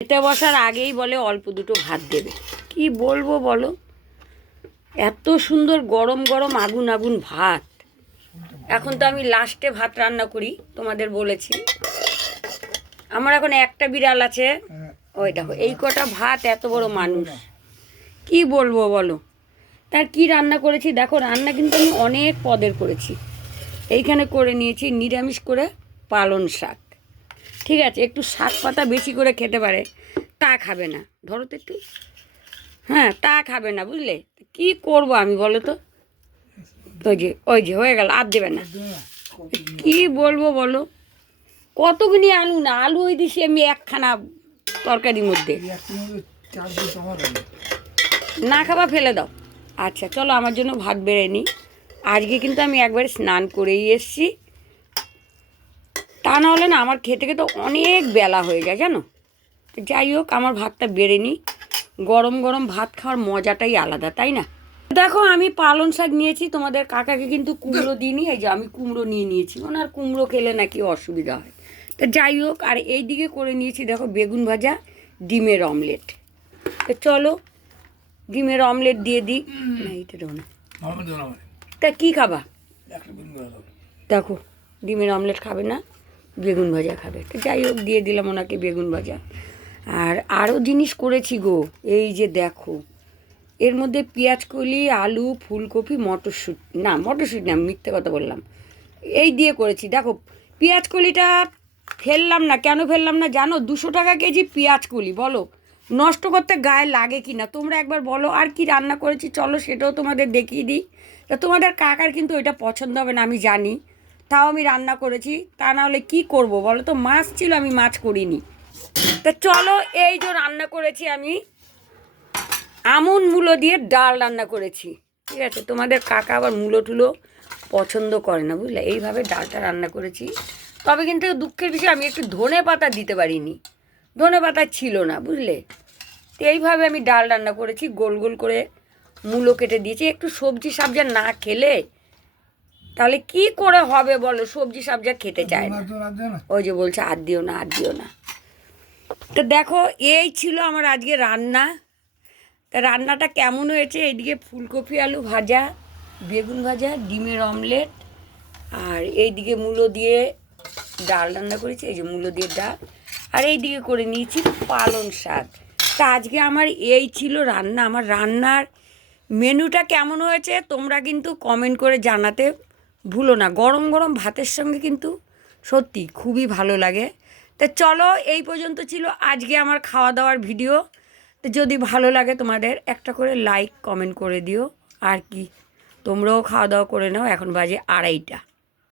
খেতে বসার আগেই বলে অল্প দুটো ভাত দেবে। কি বলব বলো? এত সুন্দর গরম গরম আগুন আগুন ভাত। এখন তো আমি লাস্টে ভাত রান্না করি, তোমাদের বলেছি। আমার এখন একটা বিড়াল আছে, ওই দেখো, এই কটা ভাত এত বড় মানুষ। কি বলব বলো? তার কি রান্না করেছি? দেখো, রান্না কিন্তু আমি অনেক পদের করেছি। এইখানে করে নিয়েছি নিরামিষ করে পালন শাক। ঠিক আছে, একটু শাক পাতা বেশি করে খেতে পারে, তা খাবে না। ধরো তো একটু হ্যাঁ তা খাবে না, বুঝলে? কি করব আমি বলো তো? ওই যে ওই যে, হয়ে গেল, আর দেবে না। কি বলব বলো? কতগুনি আলু না, আলু ওই দিছি আমি একখানা তরকারির মধ্যে। না খাবা, ফেলে দাও। আচ্ছা চলো, আমার জন্য ভাত বেড়ে নিই আজকে কিন্তু আমি একবার স্নান করেই এসছি। তা না হলে না আমার খেতে খেতে অনেক বেলা হয়ে যায় জানো? যাই হোক আমার ভাতটা বেড়ে নিই। গরম গরম ভাত খাওয়ার মজাটাই আলাদা তাই না? দেখো আমি পালং শাক নিয়েছি তোমাদের কাকাকে কিন্তু কুমড়ো দিইনি এই যে আমি কুমড়ো নিয়ে নিয়েছি। ওনার কুমড়ো খেলে নাকি অসুবিধা হয়। তো যাই হোক আর এই দিকে করে নিয়েছি দেখো বেগুন ভাজা ডিমের অমলেট। তো চলো ডিমের অমলেট দিয়ে দিই। না এইটা দেবো না। আমার তা কী খাবা? দেখো ডিমের অমলেট খাবে না। বেগুন ভাজা খাবে। তো যাই হোক, দিয়ে দিলাম ওনাকে বেগুন ভাজা। আর আরও জিনিস করেছি গো, এই যে দেখো। এর মধ্যে পেঁয়াজ কলি, আলু, ফুলকপি, মটরশুঁটি, না মটরশুঁটি না, মিথ্যে কথা বললাম। এই দিয়ে করেছি। দেখো, পেঁয়াজ কলিটা ফেললাম না, কেন ফেললাম না জানো? দুশো টাকা কেজি পেঁয়াজ কলি, বলো। নষ্ট করতে গায়ে লাগে কি না তোমরা একবার বলো, আর কি রান্না করেছি? চলো, সেটাও তোমাদের দেখিয়ে দিই। তা তোমাদের কাকার কিন্তু ওইটা পছন্দ হবে না, আমি জানি। তাও আমি রান্না করেছি, তা না হলে কী করব বলো তো? মাছ ছিল, আমি মাছ করিনি। তা চলো, এই যে রান্না করেছি আমি, আমন মূলো দিয়ে ডাল রান্না করেছি। ঠিক আছে, তোমাদের কাকা আবার মূলো টুলো পছন্দ করে না, বুঝলে? এইভাবে ডালটা রান্না করেছি। তবে কিন্তু দুঃখের বিষয়, আমি একটু ধনে পাতা দিতে পারিনি। ধনে পাতা ছিল না, বুঝলে? তো এইভাবে আমি ডাল রান্না করেছি, গোল গোল করে মূলো কেটে দিয়েছি। একটু সবজি সাবজা না খেলে তাহলে কি করে হবে বলো? সবজি সাবজা খেতে চায় না। ওই যে বলছে আর দিও না আর দিও না। তো দেখো এই ছিল আমার আজকে রান্না। তা রান্নাটা কেমন হয়েছে? এইদিকে ফুলকপি আলু ভাজা বেগুন ভাজা ডিমের অমলেট আর এইদিকে মূলো দিয়ে ডাল রান্না করেছি এই যে মূলো দিয়ে ডাল। আর এইদিকে করে নিয়েছি পালং শাক। তা আজকে আমার এই ছিল রান্না। আমার রান্নার মেনুটা কেমন হয়েছে তোমরা কিন্তু কমেন্ট করে জানাতে ভুলো না। গরম গরম ভাতের সঙ্গে কিন্তু সত্যি খুবই ভালো লাগে। তা চলো, এই পর্যন্ত ছিল আজকে আমার খাওয়া দাওয়ার ভিডিও। তো যদি ভালো লাগে তোমাদের, একটা করে লাইক কমেন্ট করে দিও। আর কি, তোমরাও খাওয়া দাওয়া করে নাও, এখন বাজে আড়াইটা।